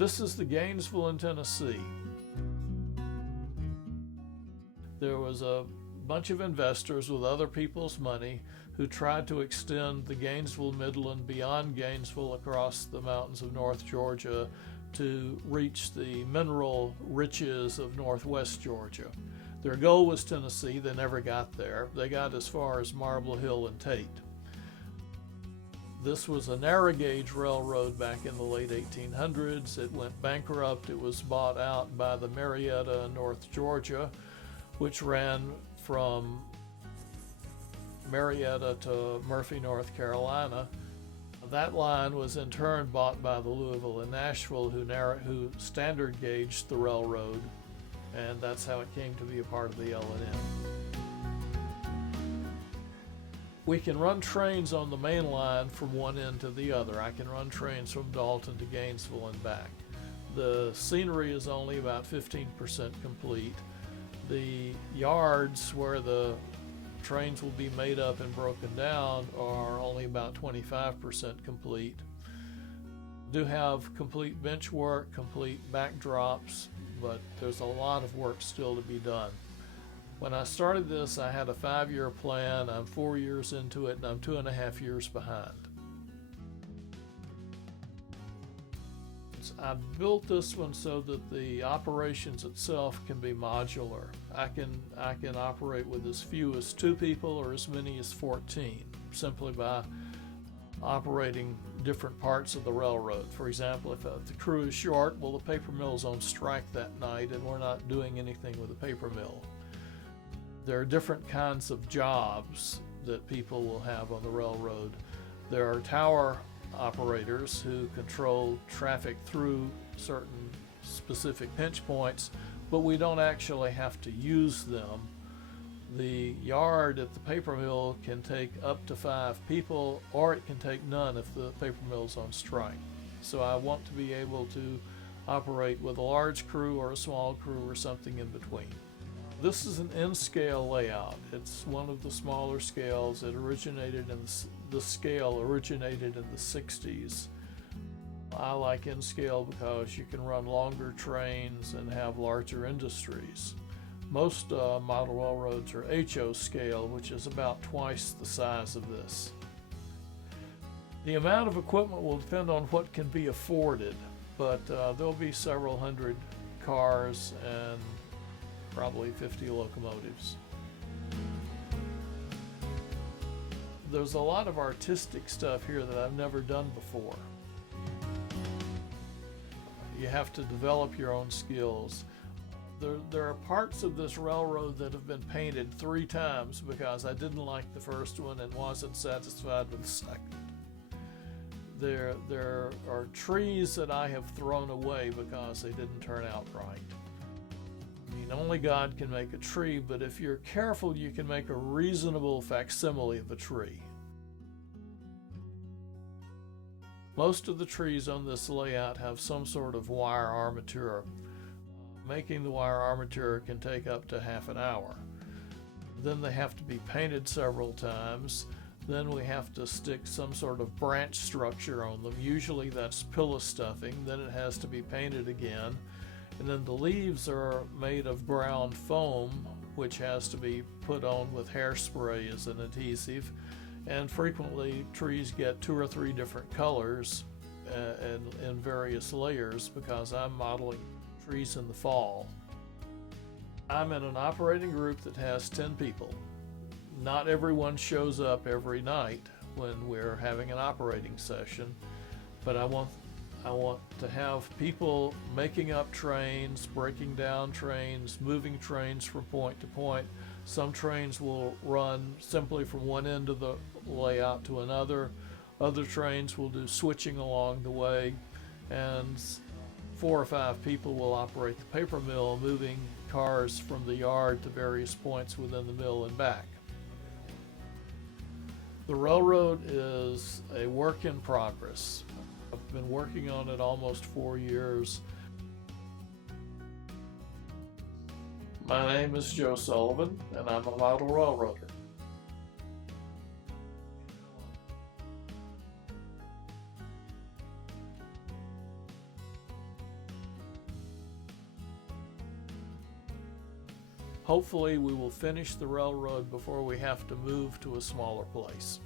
This is the Gainesville in Tennessee. There was a bunch of investors with other people's money who tried to extend the Gainesville Midland beyond Gainesville across the mountains of North Georgia to reach the mineral riches of Northwest Georgia. Their goal was Tennessee. They never got there. They got as far as Marble Hill and Tate. This was a narrow gauge railroad back in the late 1800s. It went bankrupt. It was bought out by the Marietta in North Georgia, which ran from Marietta to Murphy, North Carolina. That line was in turn bought by the Louisville and Nashville, who standard gauged the railroad, and that's how it came to be a part of the L&N. We can run trains on the main line from one end to the other. I can run trains from Dalton to Gainesville and back. The scenery is only about 15% complete. The yards where the trains will be made up and broken down are only about 25% complete. Do have complete bench work, complete backdrops, but there's a lot of work still to be done. When I started this, I had a 5-year plan. I'm 4 years into it, and I'm 2.5 years behind. I built this one so that the operations itself can be modular. I can operate with as few as 2 people or as many as 14, simply by operating different parts of the railroad. For example, if the crew is short, well, the paper mill's on strike that night, and we're not doing anything with the paper mill. There are different kinds of jobs that people will have on the railroad. There are tower operators who control traffic through certain specific pinch points, but we don't actually have to use them. The yard at the paper mill can take up to 5 people, or it can take none if the paper mill's on strike. So I want to be able to operate with a large crew or a small crew or something in between. This is an N-scale layout. It's one of the smaller scales. It originated in the scale originated in the 60s. I like N-scale because you can run longer trains and have larger industries. Most model railroads are HO scale, which is about twice the size of this. The amount of equipment will depend on what can be afforded, but there'll be several hundred cars and probably 50 locomotives. There's a lot of artistic stuff here that I've never done before. You have to develop your own skills. There are parts of this railroad that have been painted 3 times because I didn't like the first one and wasn't satisfied with the second. There are trees that I have thrown away because they didn't turn out right. I mean, only God can make a tree, but if you're careful, you can make a reasonable facsimile of a tree. Most of the trees on this layout have some sort of wire armature. Making the wire armature can take up to half an hour. Then they have to be painted several times. Then we have to stick some sort of branch structure on them. Usually that's pillow stuffing. Then it has to be painted again. And then the leaves are made of ground foam, which has to be put on with hairspray as an adhesive. And frequently trees get 2 or 3 different colors and in various layers because I'm modeling trees in the fall. I'm in an operating group that has 10 people. Not everyone shows up every night when we're having an operating session, but I want to have people making up trains, breaking down trains, moving trains from point to point. Some trains will run simply from one end of the layout to another. Other trains will do switching along the way, and 4 or 5 people will operate the paper mill, moving cars from the yard to various points within the mill and back. The railroad is a work in progress. I've been working on it almost 4 years. My name is Joe Sullivan, and I'm a model railroader. Hopefully we will finish the railroad before we have to move to a smaller place.